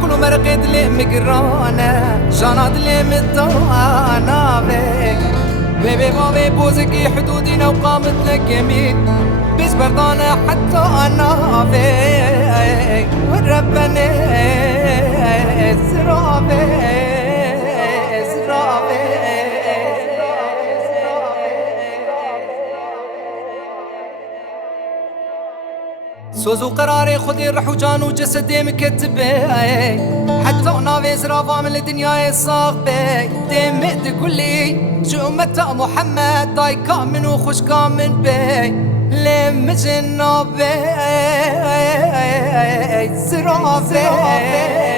كل مرقد لي مقرانا جاناد لي مدانا بيبي بابي بوزكي حدودنا وقامت لك يمين بس بردانا حتى انا فيك والربنا زرافي سوزو قراري خذي الروح وجان وجسدي مكتبي حتى نافي زرافة من الدنيا الصاغبي دمت كلي شو متى محمد داي كامن وخش كامن بي لم جنابي زرافي